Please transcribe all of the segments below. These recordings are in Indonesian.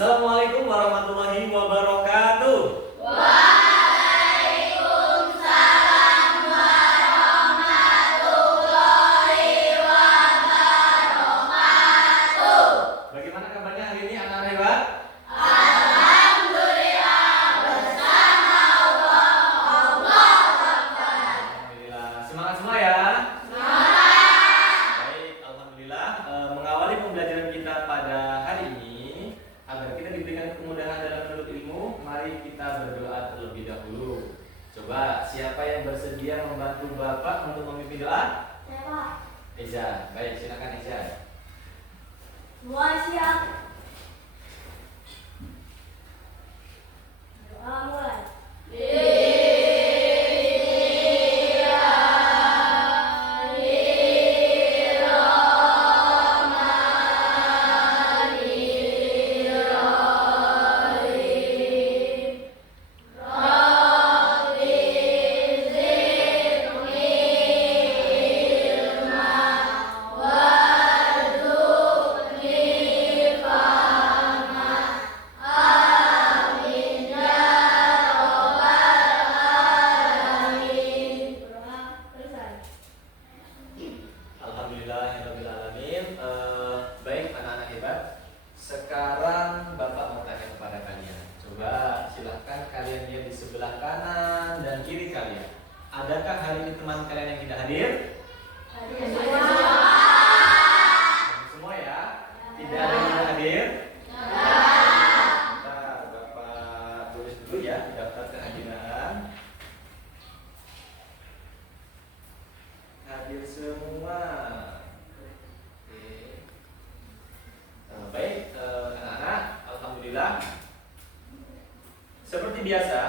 Assalamualaikum warahmatullahi wabarakatuh. Waalaikumsalam warahmatullahi wabarakatuh. Bagaimana kabarnya hari ini anak-anak hebat? Alhamdulillah, bersama Allah. Allah Akbar. Alhamdulillah. Semangat semua ya. Semangat. Baik, alhamdulillah. Mengawali pembelajaran kita pada hari ini, agar kita diberikan kemudahan dalam menuntut ilmu, mari kita berdoa terlebih dahulu. Coba siapa yang bersedia membantu Bapak untuk memimpin doa? Siapa? Eza. Baik, silakan Eza. Semua siap. Doa mulai. Alhamdulillahirrahmanirrahim. Baik anak-anak hebat. Sekarang Bapak mau tanya kepada kalian. Coba silahkan kalian lihat di sebelah kanan dan kiri kalian. Adakah hari ini teman kalian yang tidak hadir? Semua ya? Tidak ada yang tidak hadir? Bentar, Bapak tulis dulu ya di daftar kehadiran. Hadir semua. Oke. Baik, anak-anak, alhamdulillah. Seperti biasa,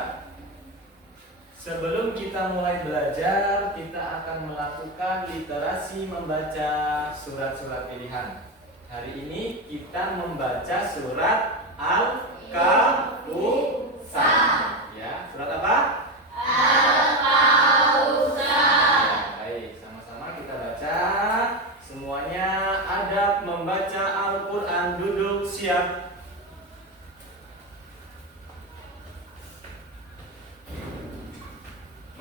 sebelum kita mulai belajar, kita akan melakukan literasi membaca surat-surat pilihan. Hari ini kita membaca surat Al-Kautsar. Ya, surat apa? Baik, sama-sama kita baca. Semuanya adab membaca Al-Quran. Duduk siap.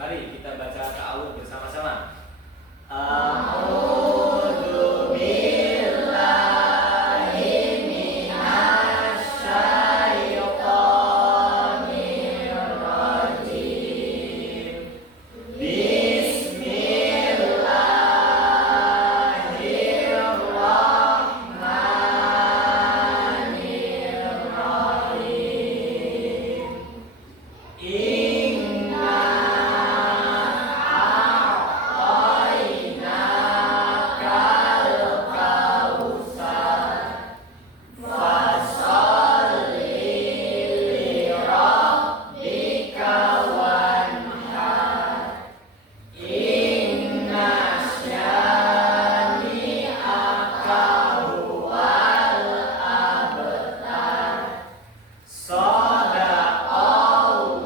Mari kita baca ta'awudz bersama-sama. A'udzu billahi minasyaitonir rajim. Bismillahirrahmanirrahim. Inna a'tainakal kautsar. Fasholli li rabbika wanhar. Inna syani'aka huwal abtar. Shadaqallahul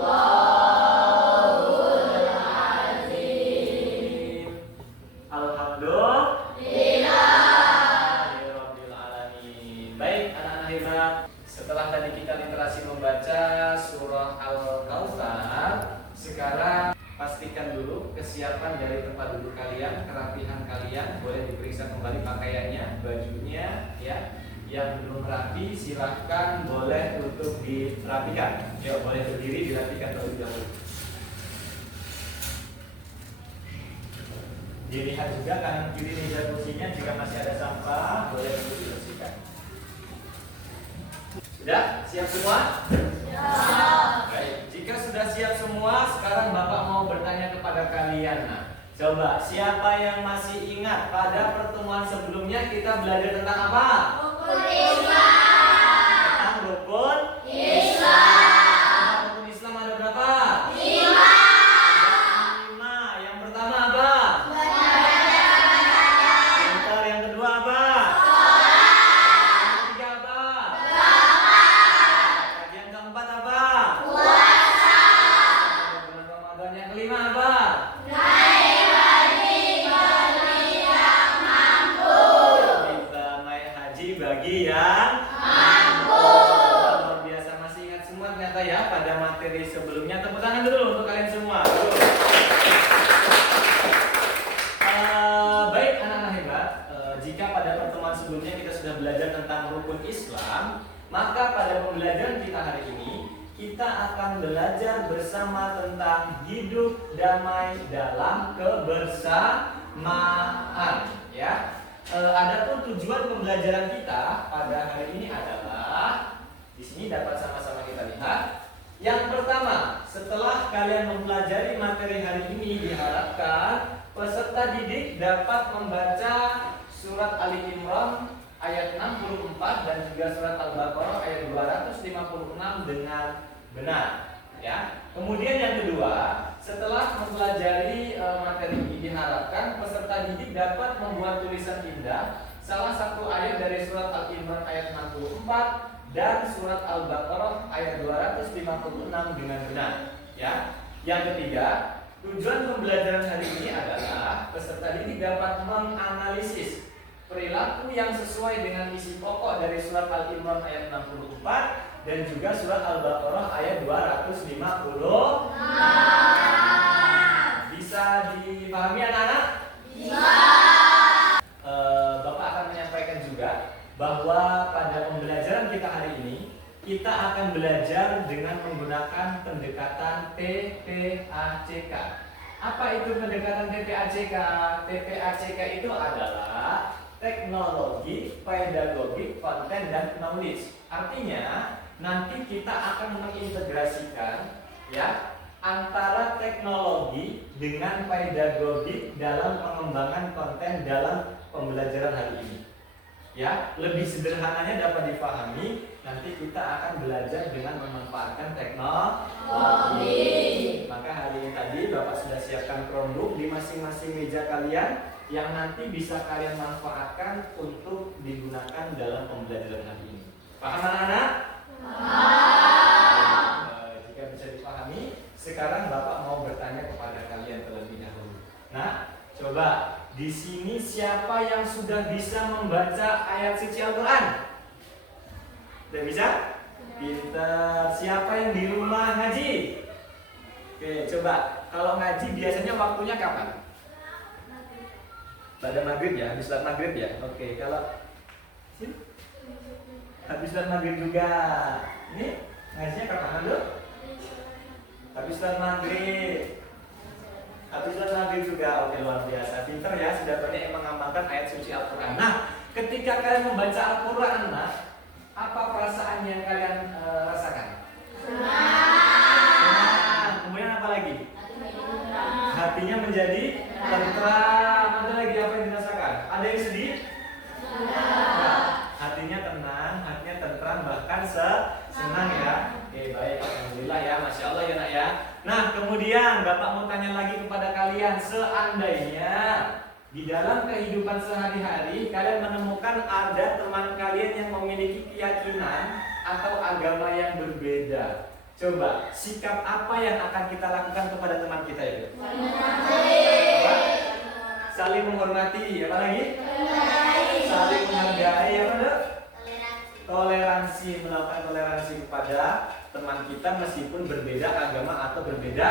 azim. Alhamdulillahirabbil alamin. Baik anak-anak hebat, setelah tadi kita literasi membaca surah Al-Kautsar, sekarang pastikan dulu kesiapan dari tempat duduk kalian, kerapihan kalian. Boleh diperiksa kembali pakaiannya, bajunya ya. Yang belum rapi silahkan boleh untuk dirapikan. Yuk, boleh berdiri dirapikan terlebih dahulu. Dilihat juga kanan kiri meja kursinya, jika masih ada sampah boleh untuk dibersihkan. Sudah siap semua? Baik, jika sudah siap semua, sekarang Bapak mau bertanya kepada kalian. Nah, coba siapa yang masih ingat pada pertemuan sebelumnya kita belajar tentang apa? Tentang rukun Islam. Rukun Islam ada berapa? 5. Yang pertama apa? Bentar, yang kedua apa? Yang ketiga apa? Yang keempat apa? Bulan Ramadan. Yang kelima apa? Kita naik haji bagi yang materi sebelumnya. Tepuk tangan dulu untuk kalian semua. Baik anak-anak hebat, jika pada pertemuan sebelumnya kita sudah belajar tentang rukun Islam, maka pada pembelajaran kita hari ini kita akan belajar bersama tentang hidup damai dalam kebersamaan, ya. Adapun tujuan pembelajaran kita pada hari ini adalah di sini dapat sama-sama kita lihat. Yang pertama, setelah kalian mempelajari materi hari ini, diharapkan peserta didik dapat membaca surat Ali Imran ayat 64 dan juga surat Al-Baqarah ayat 256 dengan benar, ya. Kemudian yang kedua, setelah mempelajari materi ini, diharapkan peserta didik dapat membuat tulisan indah salah satu ayat dari surat Al-Imran ayat 64 dan surat Al-Baqarah ayat 256 dengan benar, ya. Yang ketiga, tujuan pembelajaran hari ini adalah peserta didik dapat menganalisis perilaku yang sesuai dengan isi pokok dari surat Al-Imran ayat 64 dan juga surat Al-Baqarah ayat 250. Bisa dipahami anak-anak? Bisa. Bapak akan menyampaikan juga bahwa pada pembelajaran kita hari ini kita akan belajar dengan menggunakan pendekatan TPACK. Apa itu pendekatan TPACK? TPACK itu adalah teknologi, pedagogik, konten, dan knowledge. Artinya nanti kita akan mengintegrasikan, ya, antara teknologi dengan pedagogik dalam pengembangan konten dalam pembelajaran hari ini. Ya, lebih sederhananya dapat dipahami, nanti kita akan belajar dengan memanfaatkan teknologi. Maka hari ini tadi Bapak sudah siapkan Chromebook di masing-masing meja kalian yang nanti bisa kalian manfaatkan untuk digunakan dalam pembelajaran hari ini. Paham anak-anak? Paham. Jika bisa dipahami, sekarang Bapak mau bertanya kepada kalian terlebih dahulu. Nah, coba di sini siapa yang sudah bisa membaca ayat suci Al-Quran? Sudah bisa? Pintar. Siapa yang di rumah ngaji? Oke, coba. Kalau ngaji biasanya waktunya kapan? Pada maghrib ya, habis sholat maghrib ya. Oke, kalau habis sholat maghrib juga. Ini ngajinya kapan dulu? Habis sholat maghrib. Habis sholat maghrib juga. Oke, luar biasa. Pintar ya, sudah banyak yang mengamalkan ayat suci Al-Quran. Nah, ketika kalian membaca Al-Quran, apa perasaan yang kalian rasakan? Senang. Kemudian apa lagi? Hatinya menjadi tentram. Ada lagi apa yang dirasakan? Ada yang sedih? Nah, hatinya tenang, hatinya tentram, bahkan senang ya. Oke, baik, alhamdulillah ya, masya Allah ya nak ya. Nah, kemudian Bapak mau tanya lagi kepada kalian, seandainya di dalam kehidupan sehari-hari kalian menemukan ada teman kalian yang memiliki keyakinan atau agama yang berbeda, coba sikap apa yang akan kita lakukan kepada teman kita itu? Apa? Saling menghormati, apa lagi? Saling menghargai, apa dok? Toleransi, melakukan toleransi kepada teman kita meskipun berbeda agama atau berbeda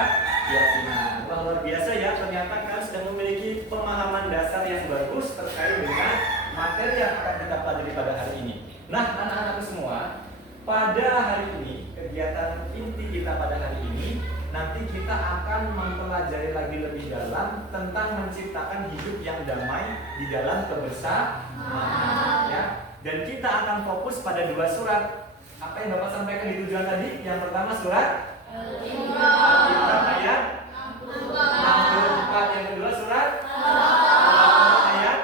keyakinan. Wah, luar biasa ya, ternyata kalian sudah memiliki pemahaman dasar yang bagus terkait dengan materi yang akan kita pelajari pada hari ini. Nah, anak-anakku semua, pada hari ini, kegiatan inti kita pada hari ini, nanti kita akan mempelajari lagi lebih dalam tentang menciptakan hidup yang damai di dalam kebersamaan, ya. Dan kita akan fokus pada dua surat. Apa yang Bapak sampaikan di tujuan tadi? Yang pertama surat Al-Imran ayat 64. Yang kedua surat Al-Baqarah ayat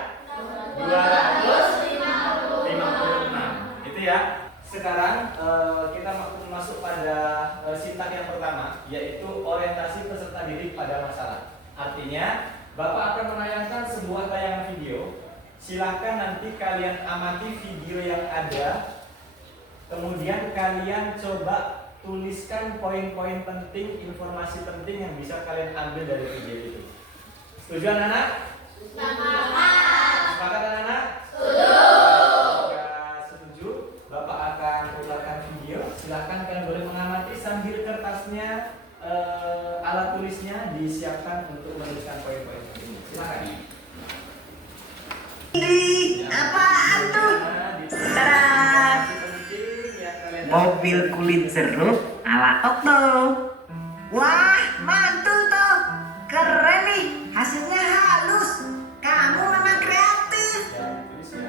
256. Itu ya. Sekarang kita masuk pada sitak yang pertama, yaitu orientasi peserta didik pada masalah. Artinya, Bapak akan menayangkan sebuah tayangan video. Silahkan nanti kalian amati video yang ada. Kemudian kalian coba tuliskan poin-poin penting, informasi penting yang bisa kalian ambil dari video itu. Setuju anak-anak? Sepakat anak-anak? Jika setuju, Bapak akan putarkan video. Silahkan kalian boleh mengamati sambil kertasnya disiapkan untuk menuliskan poin-poin ini. Silakan. Apaan tuh? Mobil kulit jeruk ala Okto. Wah, mantul tuh. Keren nih, hasilnya halus. Kamu memang kreatif.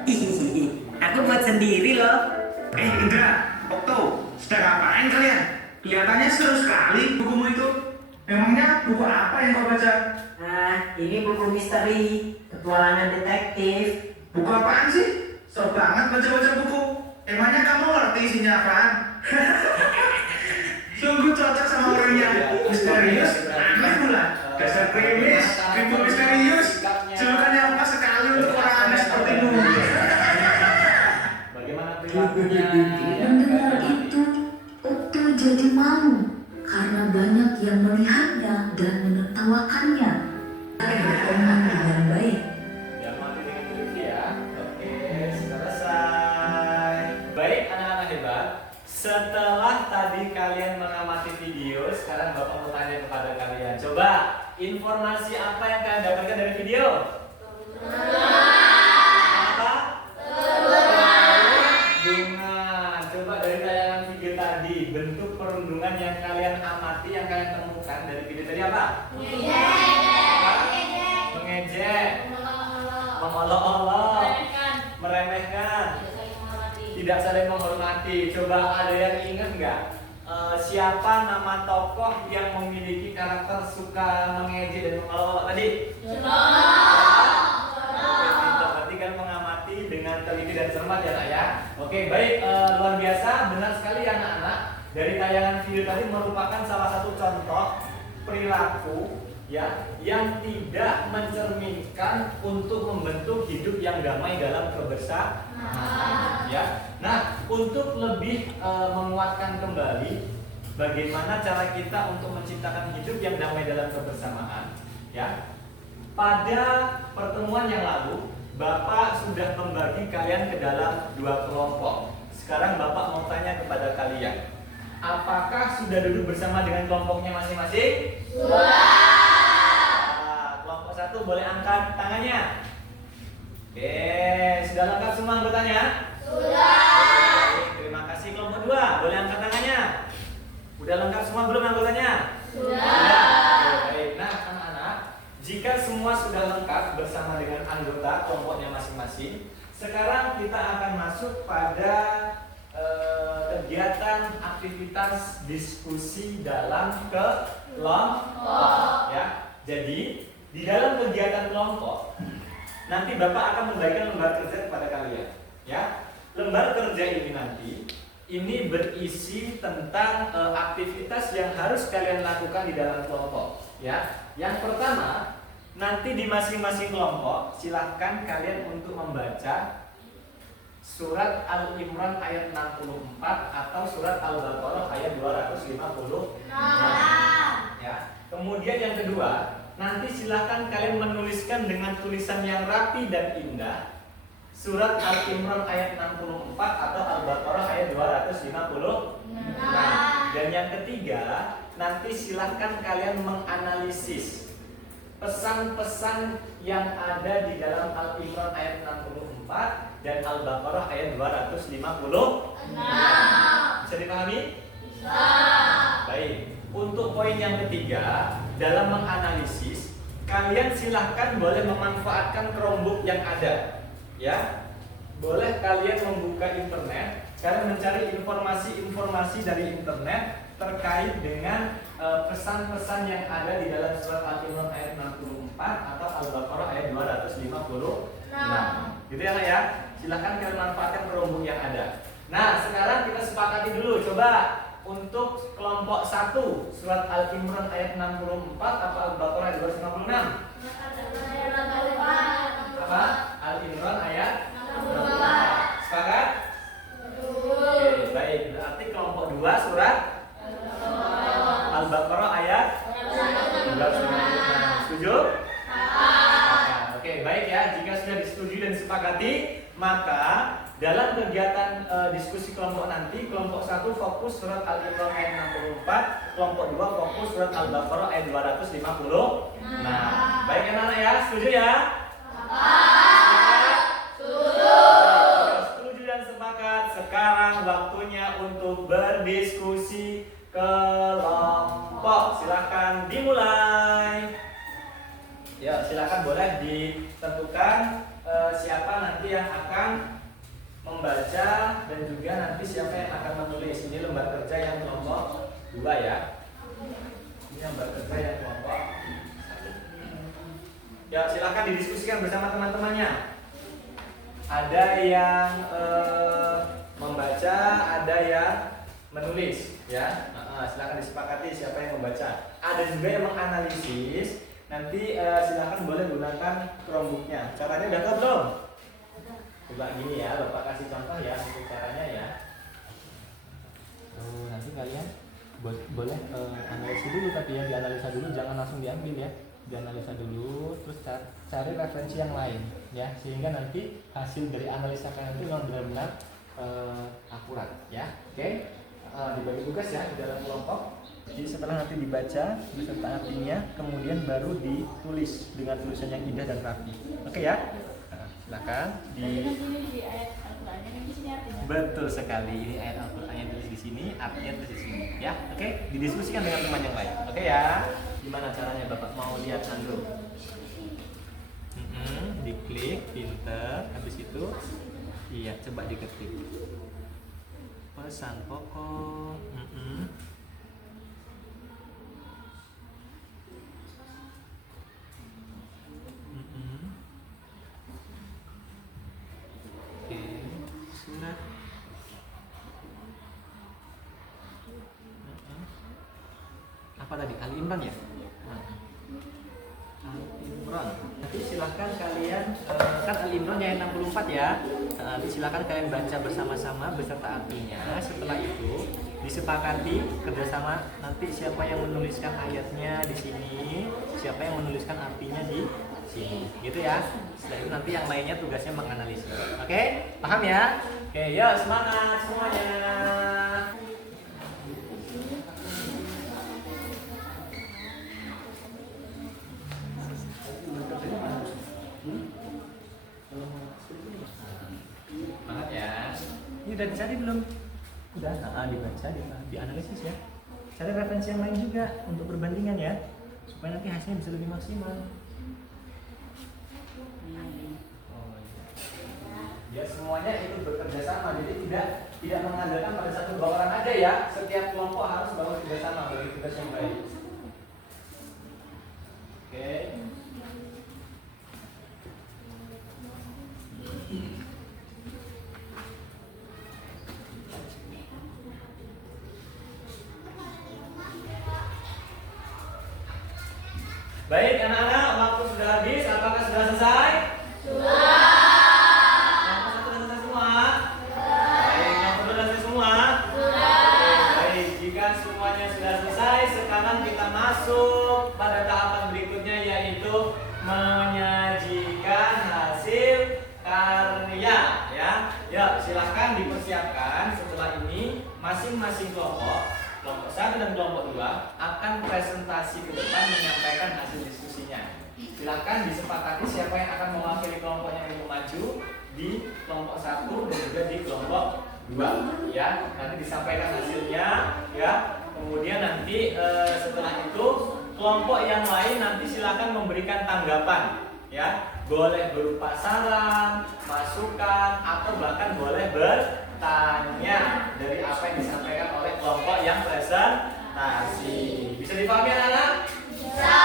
Hihihi, aku buat sendiri loh. Indra, Okto, sedang ngapain kalian? Kelihatannya seru sekali bukumu itu. Memangnya buku apa yang kau baca? Nah, ini buku misteri, petualangan detektif. Buku apaan sih? Seru banget baca-baca buku. Emangnya kamu ngerti isinya apaan? Sungguh cocok sama orangnya. Misterius, aneh pula. Dasar krimis, krimis misterius. Julukan yang pas sekali untuk orang aneh sepertimu. Bagaimana perilakunya? Mendengar itu, Okto jadi malu karena banyak yang melihatnya dan menertawakannya. Dia berteman dengan baik. Biar mati dengan televisi ya. Oke, selesai. Baik anak-anak hebat. Setelah tadi kalian mengamati video, sekarang Bapak mau tanya kepada kalian. Coba, informasi apa yang kalian dapatkan dari video? Apa? Perundungan. Coba dari tayangan video tadi, bentuk perundungan yang kalian amati, yang kalian temukan dari video tadi apa? Mengejek, mengolok-olok, meremehkan, tidak saling menghormati. Coba ada yang ingat nggak? Siapa nama tokoh yang memiliki karakter suka mengejek dan mengolok-olok tadi? Berarti kan mengamati dengan teliti dan cermat ya nak ya. Oke baik, luar biasa, benar sekali ya anak-anak. Dari tayangan video tadi merupakan salah satu contoh perilaku ya yang tidak mencerminkan untuk membentuk hidup yang damai dalam kebersamaan ya. Nah, untuk lebih menguatkan kembali bagaimana cara kita untuk menciptakan hidup yang damai dalam kebersamaan ya. Pada pertemuan yang lalu Bapak sudah membagi kalian ke dalam 2 kelompok. Sekarang Bapak mau tanya kepada kalian, apakah sudah duduk bersama dengan kelompoknya masing-masing? Kelompok 1 boleh angkat tangannya. Oke, sudah lengkap semua anggotanya? Baik, terima kasih. Kelompok 2 boleh angkat tangannya. Udah lengkap semua belum anggotanya? Sudah. Oke, baik. Nah, anak-anak, jika semua sudah lengkap bersama dengan anggota kelompoknya masing-masing, sekarang kita akan masuk pada kegiatan aktivitas diskusi dalam kelompok ya. Jadi di dalam kegiatan kelompok nanti Bapak akan membagikan lembar kerja kepada kalian ya. Lembar kerja ini nanti ini berisi tentang aktivitas yang harus kalian lakukan di dalam kelompok ya. Yang pertama, nanti di masing-masing kelompok silahkan kalian untuk membaca surat Al-Imran ayat 64 atau surat Al-Baqarah ayat 256 ya. Kemudian yang kedua, nanti silahkan kalian menuliskan dengan tulisan yang rapi dan indah surat Al-Imran ayat 64 atau Al-Baqarah ayat 256. Dan yang ketiga, nanti silahkan kalian menganalisis pesan-pesan yang ada di dalam Al-Imran ayat 64 dan Al-Baqarah ayat 256. Bisa dipahami? Bisa. Baik. Untuk poin yang ketiga, dalam menganalisis, kalian silahkan boleh memanfaatkan Chromebook yang ada. Ya, boleh kalian membuka internet, kalian mencari informasi-informasi dari internet terkait dengan pesan-pesan yang ada di dalam surat Al-Imran ayat 64 atau Al-Baqarah ayat 256. Gitu ya nak ya. Silahkan kalian manfaatkan Chromebook yang ada. Nah, sekarang kita sepakati dulu. Coba untuk kelompok 1 surat Al-Imran ayat 64 atau Al-Baqarah ayat 256. Apa? Al-Imran ayat 64. Sepakat? Oke, baik. Berarti kelompok 2 surat Al-Baqarah ayat 256. Setuju? Oke, baik ya. Jika sudah disetujui dan disepakati, maka dalam kegiatan diskusi kelompok nanti, kelompok 1 fokus surat Al-Imran ayat 64, kelompok 2 fokus surat Al-Baqarah ayat 250. Nah, baik anak-anak ya, setuju ya? Setuju dan sepakat. Sekarang waktunya untuk berdiskusi kelompok. Silakan dimulai. Ya, silakan boleh ditentukan siapa nanti yang akan membaca dan juga nanti siapa yang akan menulis. Ini lembar kerja yang kelompok 2 ya. Ini lembar kerja yang kelompok 1. Ya, silakan didiskusikan bersama teman-temannya. Ada yang membaca, ada yang menulis ya. Silakan disepakati siapa yang membaca. Ada juga yang menganalisis. Nanti silakan boleh gunakan Chromebook-nya. Caranya udah tahu belum? Coba gini ya, Bapak kasih contoh ya untuk caranya ya. Nanti kalian boleh analisa dulu, tapi ya dianalisa dulu, jangan langsung diambil ya. Dianalisa dulu, terus cari referensi yang lain ya, sehingga nanti hasil dari analisa kalian itu memang benar-benar akurat ya. Oke? Dibagi tugas ya di dalam kelompok. Jadi setelah nanti dibaca beserta artinya, kemudian baru ditulis dengan tulisan yang indah dan rapi. Oke ya? Silakan Betul sekali, ini ayat Al-Qur'annya tulis di sini, artinya tulis di sini ya. Oke? Didiskusikan dengan teman yang lain. Oke ya? Gimana caranya Bapak mau lihat dulu? Diklik, pinter, habis itu iya, coba diketik pesan pokok. Oke, surat. Apa tadi? Al-Imran ya? Al-Imran. Nanti silahkan kalian kan Al-Imran ayat 64 ya. Nanti silahkan kalian baca bersama-sama beserta artinya. Setelah itu disepakati kerjasama nanti siapa yang menuliskan ayatnya di sini, siapa yang menuliskan artinya di sini, gitu ya. Setelah itu nanti yang lainnya tugasnya menganalisis. Oke, paham ya? Oke, ya semangat semuanya. Semangat ya. Ini udah dicari belum? Udah, dibaca, dianalisis ya. Cari referensi yang lain juga untuk perbandingan ya, supaya nanti hasilnya bisa lebih maksimal. Ya semuanya itu bekerja sama, jadi tidak mengandalkan pada satu dua orang aja ya. Setiap kelompok harus bangun kerjasama bagi tugas yang baik. Oke. Baik anak-anak, waktu sudah habis. Apakah sudah selesai? Sudah. Yang satu sudah selesai semua? Baik, yang kedua sudah selesai semua? Sudah. Baik, jika semuanya sudah selesai, sekarang kita masuk pada tahapan berikutnya, yaitu menyajikan hasil karya ya. Ya, silahkan dipersiapkan. Setelah ini masing-masing kelompok 1 dan kelompok 2 akan presentasi ke depan menyampaikan hasil diskusinya. Silahkan disepakati siapa yang akan mewakili kelompoknya untuk maju di kelompok 1 dan juga di kelompok 2 ya. Nanti disampaikan hasilnya ya. Kemudian nanti setelah itu kelompok yang lain nanti silahkan memberikan tanggapan ya. Boleh berupa saran, masukan, atau bahkan boleh bertanya dari apa yang disampaikan oleh kelompok yang presentasi. Bisa dipahami anak-anak? Bisa.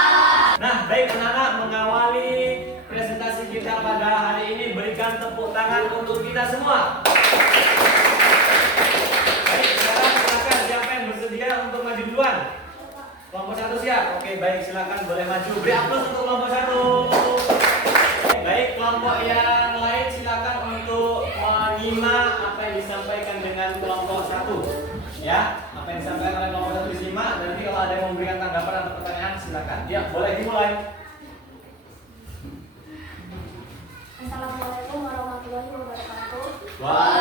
Nah, baik anak-anak, mengawali presentasi kita pada hari ini, berikan tepuk tangan untuk kita semua. Baik, sekarang silakan siapa yang bersedia untuk maju duluan? Kelompok 1 siap? Oke, baik, silakan boleh maju. Beri aplaus untuk kelompok 1. Baik, kelompok yang lain silakan untuk menyimak apa yang disampaikan dengan kelompok 1 ya. Apa yang disampaikan oleh kelompok 1 disimak. Nanti kalau ada yang memberikan tanggapan atau pertanyaan silakan. Ya, boleh dimulai. Assalamualaikum warahmatullahi wabarakatuh. Wah.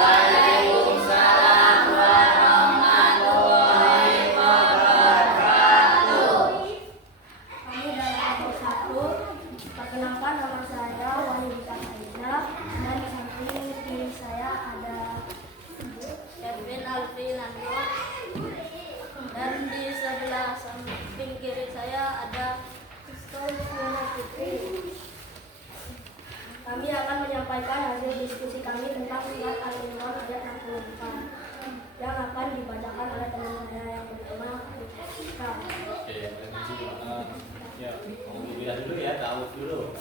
samping kiri saya ada Ustaz Muhammad Fikri. Kami akan menyampaikan hasil diskusi kami tentang surat Al-Imran ayat 64 yang akan dibacakan oleh teman saya yang bernama Rika. Oke, ya, mau dilihat dulu ya, tahu dulu.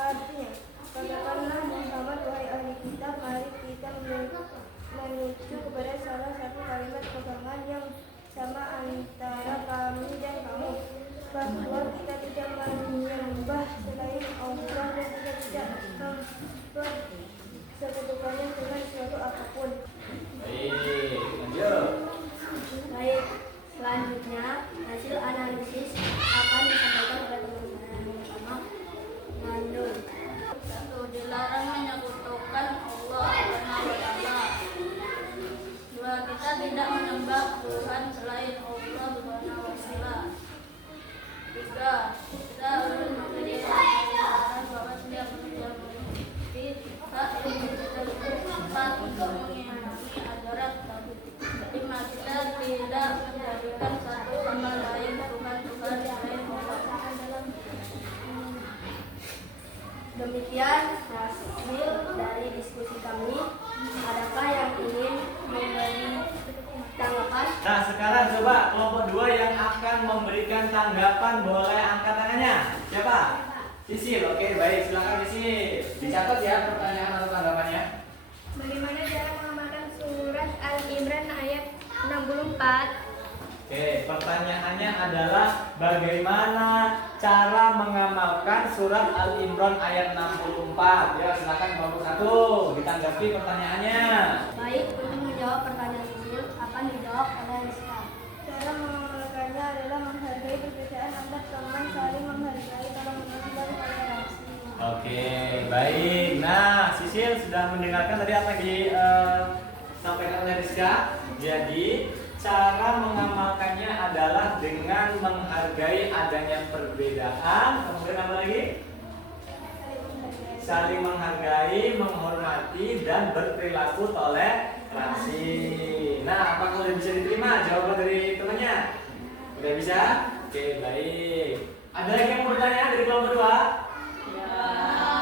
Artinya, katakanlah Muhammad, wahai ahli kitab, mari kita menuju kepada salah satu kalimat pegangan yang sama antara kami dan kamu, bahwa kita tidak menyembah selain Allah dan kita tidak mempersekutukannya dengan suatu apapun. Baik, lanjut. Baik, selanjutnya hasil analisis akan disampaikan oleh teman saya yang pertama, Mando. Satu, dilarang menyekutukan Allah Subhanahu wa Ta'ala. Dua, kita tidak menyembah Tuhan selain Allah Subhanahu wa Ta'ala. Tiga, kita harus memiliki kesadaran bahwa setiap manusia memiliki hak yang berkecuali untuk mengimani ajaran tauhid. Lima, kita tidak menjadikan satu sama lain Tuhan selain Allah. Demikian hasil dari diskusi kami. Adakah yang ingin memberi tanggapan? Nah, sekarang coba kelompok 2 yang akan memberikan tanggapan boleh angkat tangannya. Siapa? Sisil. Oke, baik, silakan Sisil. Dicatat ya pertanyaan atau tanggapannya. Bagaimana cara mengamalkan surat Al-Imran ayat 64? Oke, pertanyaannya adalah bagaimana cara mengamalkan surat Al-Imran ayat 64. Ya, silakan kelompok 1 ditanggapi pertanyaannya. Baik, untuk menjawab pertanyaan Sisil akan dijawab oleh Rizka. Cara mengamalkannya adalah menghargai perbedaan antar teman, saling menghargai, tolong menolong dan toleransi. Oke, baik. Nah, Sisil sudah mendengarkan tadi apa yang disampaikan oleh Rizka. Jadi, cara mengamalkannya adalah dengan menghargai adanya perbedaan. Kemudian apa lagi? Saling menghargai, menghormati, dan berperilaku toleransi. Nah, apakah sudah bisa diterima jawaban dari temannya? Sudah bisa? Oke, baik. Ada lagi yang mau bertanya dari kelompok 2?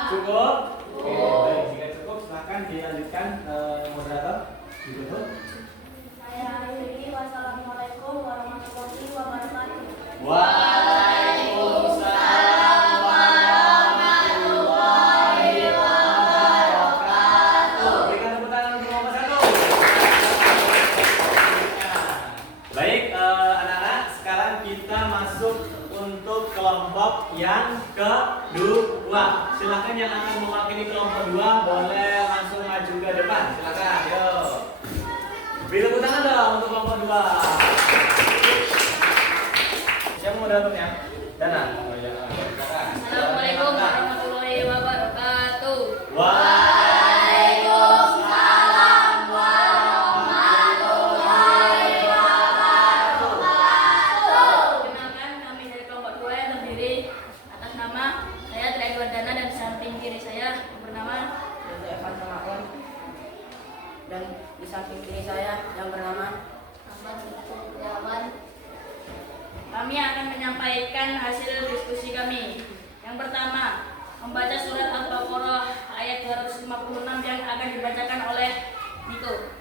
Cukup? Oke, baik. Jika cukup, silahkan dilanjutkan moderator. Ditutup. Saya akhiri. Wassalamualaikum warahmatullahi wabarakatuh. Waalaikumsalam warahmatullahi wabarakatuh. Berikan tepuk tangan untuk kelompok 1. Baik, anak-anak, sekarang kita masuk untuk kelompok yang kedua. Silakan yang akan mewakili kelompok 2 boleh langsung maju ke depan. Silakan, yuk. Beri tepuk tangan dong untuk kelompok 2. Siapa moderatornya? Dana. Oh, ya. Assalamualaikum warahmatullahi wabarakatuh. Waalaikumsalam warahmatullahi wabarakatuh. Perkenalkan, kami dari kelompok 2 yang terdiri atas nama saya Triadwan Dana dan samping kiri saya yang bernama Evan Samakon. Dan di samping kiri saya yang bernama Ahmad Kurniawan. Kami akan menyampaikan hasil diskusi kami. Yang pertama, membaca surat Al-Baqarah ayat 256 yang akan dibacakan oleh Niko.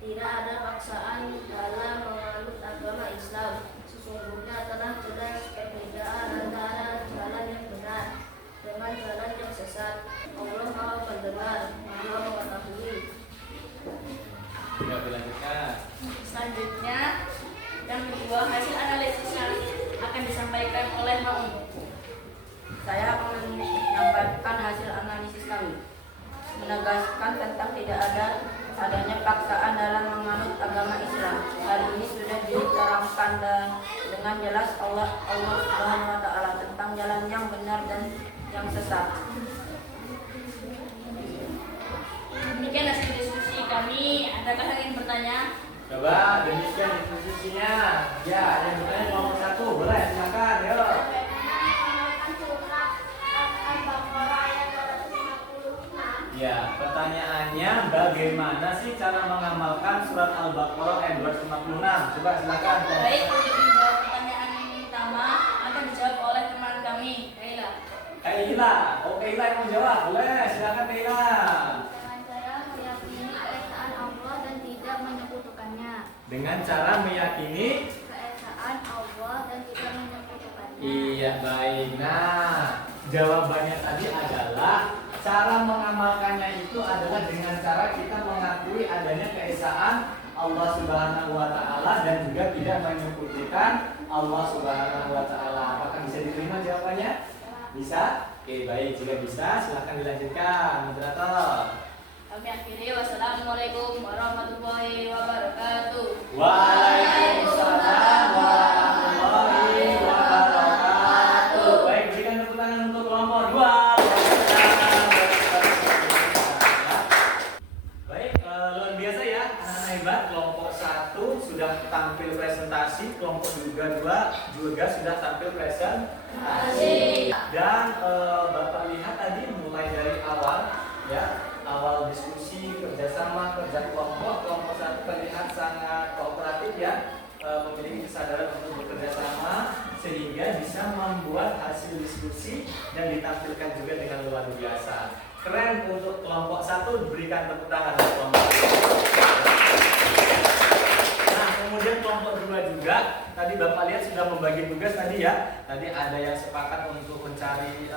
Tidak ada paksaan dalam menganut agama Islam. Islam. Sesungguhnya telah jelas perbedaan antara jalan yang benar dengan jalan yang sesat. Allah Maha Mendengar, Maha Mengetahui. Ya, dilanjutkan. Selanjutnya, yang kedua, hasil analisis yang akan disampaikan oleh Maun. Saya akan menyampaikan hasil analisis kami, menegaskan tentang tidak adanya paksaan dalam menganut agama Islam. Hal ini sudah diterangkan dan dengan jelas Allah Subhanahu wa taala tentang jalan yang benar dan yang sesat. Demikian hasil diskusi kami. Adakah yang ingin bertanya? Coba demikian diskusinya. Ya, yang bertanya nomor 1, boleh silakan. Yuk. Ya, pertanyaannya bagaimana sih cara mengamalkan surat Al-Baqarah ayat 256? Coba silakan. Baik, untuk menjawab pertanyaan yang pertama akan dijawab oleh teman kami, Kaila. Kaila, oh Kaila yang menjawab, boleh silakan Kaila. Dengan cara meyakini keesaan Allah dan tidak menyekutukannya. Dengan cara meyakini. Keesaan Allah dan tidak menyekutukannya. Iya, baik. Nah, jawabannya tadi adalah cara mengamalkannya itu adalah dengan cara kita mengakui adanya keesaan Allah Subhanahu wa taala dan juga tidak menyekutukan Allah Subhanahu wa taala. Apakah bisa diterima jawabannya? Bisa? Oke, baik. Jika bisa, silakan dilanjutkan. Moderator. Kami akhiri. Wassalamualaikum warahmatullahi wabarakatuh. Waalaikumsalam warahmatullahi wabarakatuh. Baik, berikan tepuk tangan untuk kelompok 2. Baik, luar biasa ya anak-anak hebat. Kelompok 1 sudah tampil presentasi, kelompok 2 juga sudah tampil presentasi. Dan Bapak lihat tadi mulai dari awal ya, awal diskusi, kerjasama, kerja kelompok 1 terlihat sangat kooperatif ya, memiliki kesadaran untuk bekerja sama sehingga bisa membuat hasil diskusi dan ditampilkan juga dengan luar biasa. Keren untuk kelompok 1, berikan tepuk tangan untuk kelompok 1. Nah, kemudian kelompok 2 juga tadi Bapak lihat sudah membagi tugas tadi ya. Tadi ada yang sepakat untuk mencari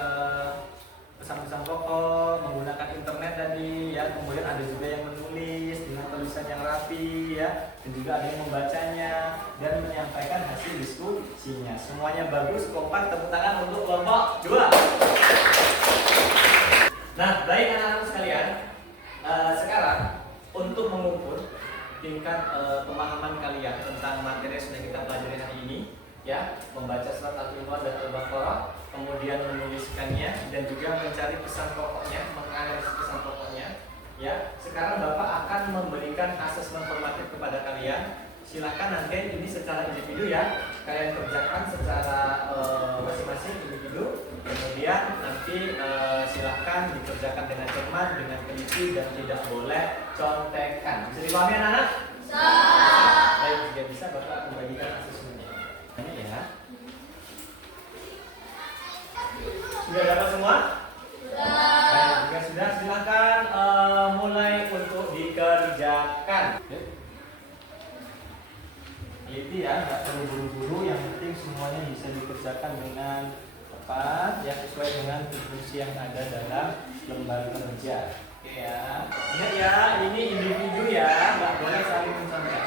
pesan-pesan pokok menggunakan internet tadi ya, kemudian ada juga yang menulis dengan tulisan yang rapi ya, dan juga ada yang membacanya dan menyampaikan hasil diskusinya. Semuanya bagus, kompak. Tepuk tangan untuk kelompok 2. Nah, baik anak-anak sekalian, sekarang untuk mengukur tingkat pemahaman kalian tentang materi yang sudah kita pelajari hari ini ya, membaca surat Al-Imran dan Al-Baqarah, kemudian menuliskannya dan juga mencari pesan pokoknya, menganalisis pesan pokoknya ya. Sekarang Bapak akan memberikan asesmen formatif kepada kalian. Silakan nanti ini secara individu ya, kalian kerjakan secara masing-masing individu. Kemudian nanti silakan dikerjakan dengan cermat, dengan teliti dan tidak boleh contekan. Bisa dipahami anak-anak? Bisa. Baik, jika bisa Bapak membagikan asesmennya. Ya. Sudah dapat semua? Sudah. Baik, jika sudah silakan mulai untuk dikerjakan. Teliti ya, nggak perlu buru-buru. Yang penting semuanya bisa dikerjakan dengan tepat ya, sesuai dengan fungsi yang ada dalam lembar kerja. Oke ya. Ingat ya, ini individu ya, nggak boleh saling mencontek.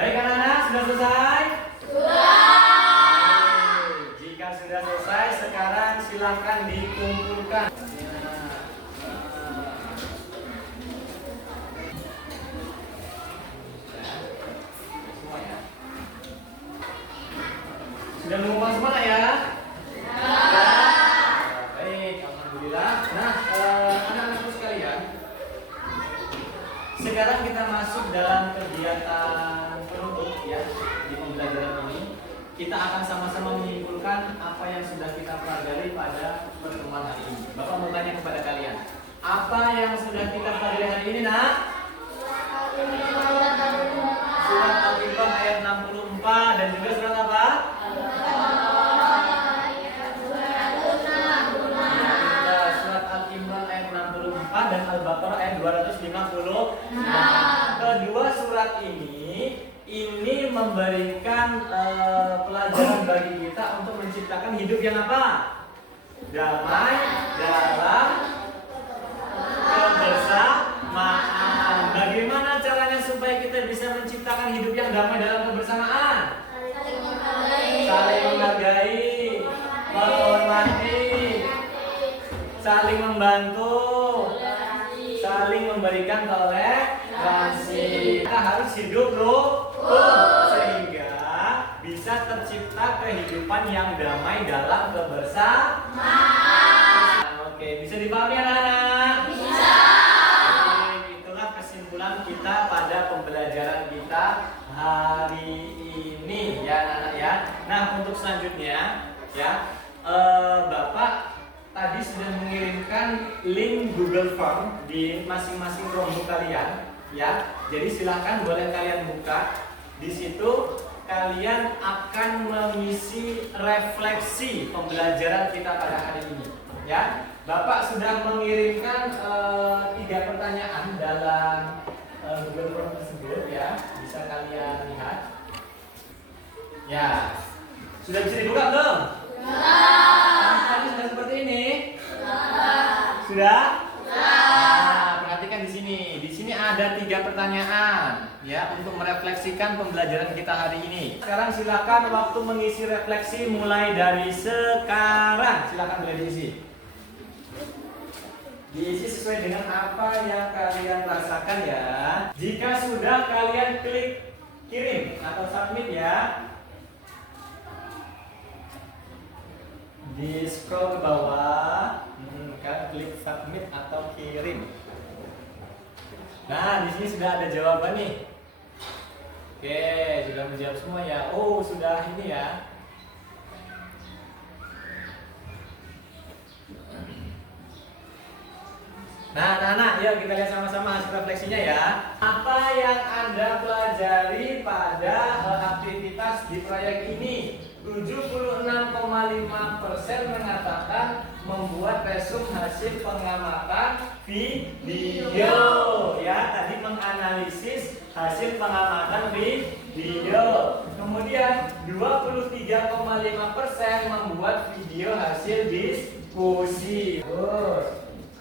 Baik anak-anak, sudah selesai? Sudah. Jika sudah selesai, sekarang silakan dikumpulkan. Semuanya. Sudah mengumpulkan semua ya? Baik, alhamdulillah. Nah, anak-anakku sekalian, sekarang kita masuk dalam kegiatan penutup ya di pembelajaran ini. Kita akan sama-sama menyimpulkan apa yang sudah kita pelajari pada pertemuan hari ini. Bapak mau tanya kepada kalian, apa yang sudah kita pelajari hari ini, nak? Surat Al-Imran ayat 64 dan juga surat apa? Surat Al-Imran ayat 64 dan Al-Baqarah ayat 250. Kedua surat ini ini memberikan pelajaran bagi kita untuk menciptakan hidup yang apa? Damai dalam kebersamaan. Bagaimana caranya supaya kita bisa menciptakan hidup yang damai dalam kebersamaan? Saling menghargai, menghormati, saling membantu, saling memberikan toleransi. Kita harus hidup rukun sehingga bisa tercipta kehidupan yang damai dalam kebersamaan. Oke, bisa dipahami anak-anak? Bisa. Oke, itulah kesimpulan kita pada pembelajaran kita hari ini ya anak-anak ya. Nah, untuk selanjutnya ya, Bapak tadi sudah mengirimkan link Google Form di masing-masing Chromebook kalian ya. Jadi silahkan boleh kalian buka. Di situ kalian akan mengisi refleksi pembelajaran kita pada hari ini ya. Bapak sudah mengirimkan 3 pertanyaan dalam Google Form tersebut ya. Bisa kalian lihat. Ya. Sudah bisa dibuka belum? Sudah. Sudah seperti ini? Sudah? Nah, perhatikan di sini. Di sini ada 3 pertanyaan ya untuk merefleksikan pembelajaran kita hari ini. Sekarang silakan waktu mengisi refleksi mulai dari sekarang. Silakan boleh diisi. Diisi sesuai dengan apa yang kalian rasakan ya. Jika sudah kalian klik kirim atau submit ya. Di scroll ke bawah, kan klik submit atau kirim. Nah, di sini sudah ada jawaban nih. Oke, sudah menjawab semua ya. Oh, sudah ini ya. Nah, anak-anak, yuk kita lihat sama-sama hasil refleksinya ya. Apa yang Anda pelajari pada aktivitas di proyek ini? 76,5% mengatakan membuat resume hasil pengamatan video ya. Tadi menganalisis hasil pengamatan video. Kemudian 23,5% membuat video hasil diskusi.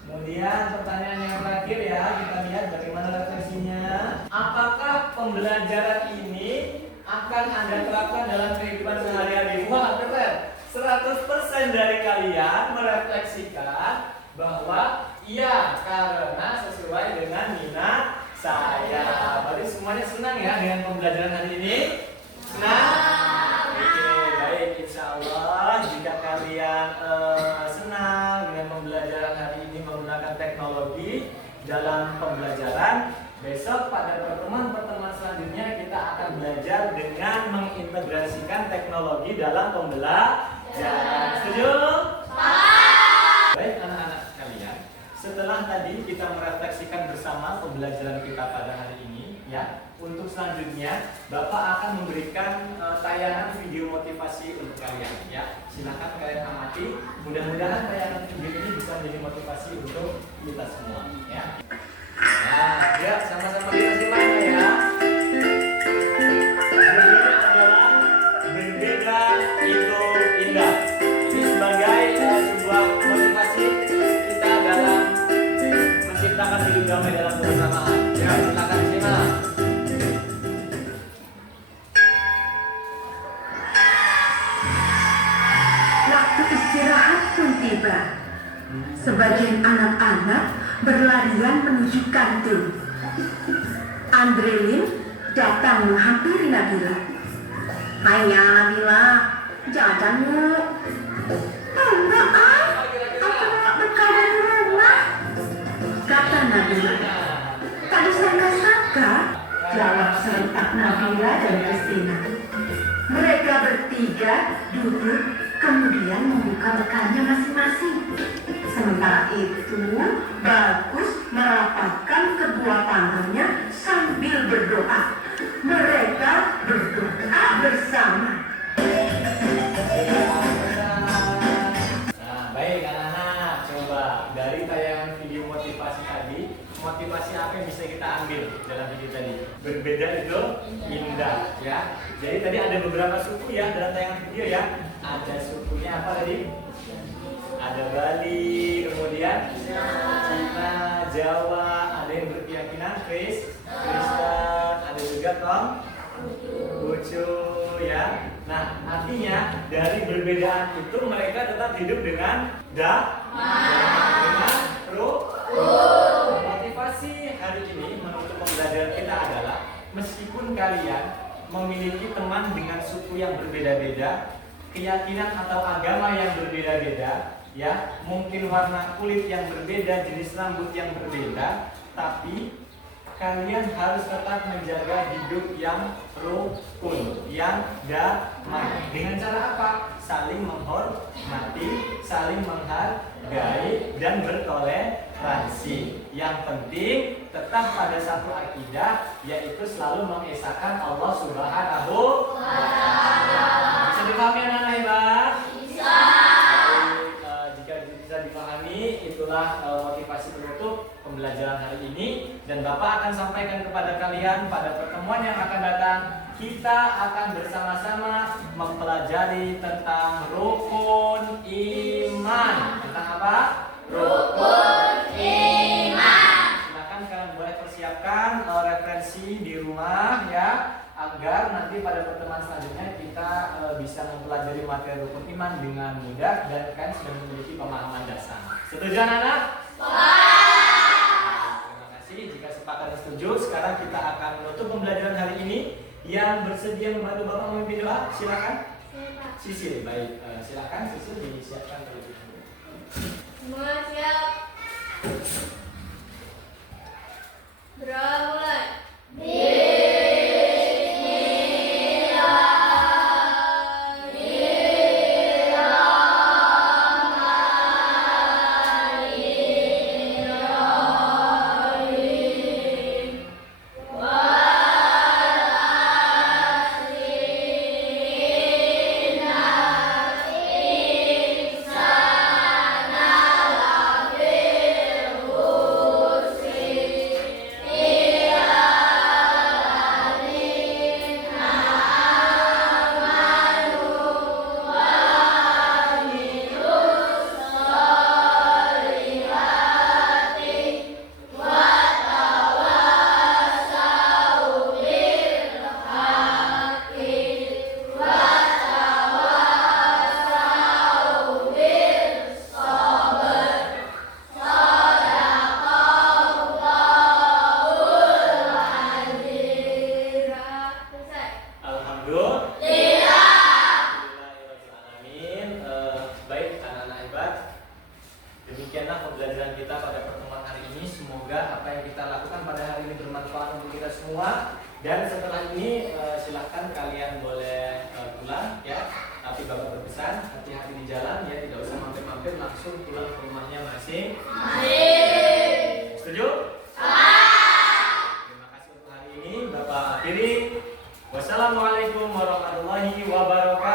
Kemudian pertanyaan yang terakhir ya, kita lihat bagaimana refleksinya. Apakah pembelajaran ini akan Anda terapkan dalam kehidupan sehari-hari? Wah, keren. 100% dari kalian merefleksikan bahwa iya, karena sesuai dengan minat saya. Berarti semuanya senang ya dengan pembelajaran hari ini? Senang? Oke, baik. Insya Allah jika kalian senang dengan pembelajaran hari ini menggunakan teknologi dalam pembelajaran, besok pada pertemuan-pertemuan selanjutnya kita akan belajar dengan mengintegrasikan teknologi dalam pembelajaran. Setuju? Baik anak-anak sekalian, setelah tadi kita merefleksikan bersama pembelajaran kita pada hari ini ya, untuk selanjutnya Bapak akan memberikan tayangan video motivasi untuk kalian ya. Silakan kalian amati. Mudah-mudahan tayangan video ini bisa menjadi motivasi untuk kita semua ya. Nah, ya sama-sama kita simak ya. Judulnya adalah Berbeda Itu Indah. Ini sebagai sebuah motivasi kita dalam menciptakan hidup damai dalam kebersamaan. Ya, silakan simak. Waktu istirahat pun tiba. Sebagian anak-anak berlarian menuju kantin. Andrelin datang menghampiri Nabila. Ayah Nabila, jajan yuk. Enggak aku mau bekal dari rumah, kata Nabila. Tadi sangka-sangka, jawab serentak Nabila dan Christina. Mereka bertiga duduk, kemudian membuka bekalnya masing-masing. Sementara itu, Bagus merapatkan kedua tangannya sambil berdoa. Mereka berdoa bersama. Nah, baik anak-anak, coba dari tayangan video motivasi tadi, motivasi apa yang bisa kita kita ambil dalam video tadi? Berbeda itu indah ya. Jadi tadi ada beberapa suku ya dalam tayangan video ya. Ada sukunya apa tadi? Ada Bali, kemudian Cina, Jawa, ada yang berkeyakinan Kristen, ada juga Konghucu ya. Nah, artinya dari perbedaan itu mereka tetap hidup dengan dengan motivasi hari ini menutup pembelajaran kita adalah meskipun kalian memiliki teman dengan suku yang berbeda-beda, keyakinan atau agama yang berbeda-beda, ya, mungkin warna kulit yang berbeda, jenis rambut yang berbeda, tapi kalian harus tetap menjaga hidup yang rukun, yang damai. Dengan cara apa? Saling menghormati, saling menghargai, dan bertoleransi. Yang penting tetap pada satu akidah, yaitu selalu mengesahkan Allah Subhanahu wa Ta'ala. Bisa dipahami anak-anak hebat? Bisa. Jika bisa dipahami, itulah motivasi penutup pembelajaran hari ini, dan Bapak akan sampaikan kepada kalian pada pertemuan yang akan datang. Kita akan bersama-sama mempelajari tentang rukun iman. Tentang apa? Rukun iman. Silakan kalian boleh persiapkan referensi di rumah ya, agar nanti pada pertemuan selanjutnya kita bisa mempelajari materi rukun iman dengan mudah dan kan sudah memiliki pemahaman dasar. Setuju anak-anak? Terima kasih. Jika sepakat dan setuju, sekarang kita akan menutup pembelajaran hari ini. Yang bersedia membantu Bapak memimpin doa, silakan. Sisil, baik. Silakan Sisil disiapkan terlebih dahulu. Semua siap. Mulai. Demikianlah pembelajaran kita pada pertemuan hari ini. Semoga apa yang kita lakukan pada hari ini bermanfaat untuk kita semua. Dan setelah ini silahkan kalian boleh pulang ya. Tapi Bapak berpesan hati-hati di jalan ya, tidak usah mampir-mampir, langsung pulang ke rumahnya masing-masing. Setuju? Terima kasih untuk hari ini. Bapak akhiri. Wassalamualaikum warahmatullahi wabarakatuh.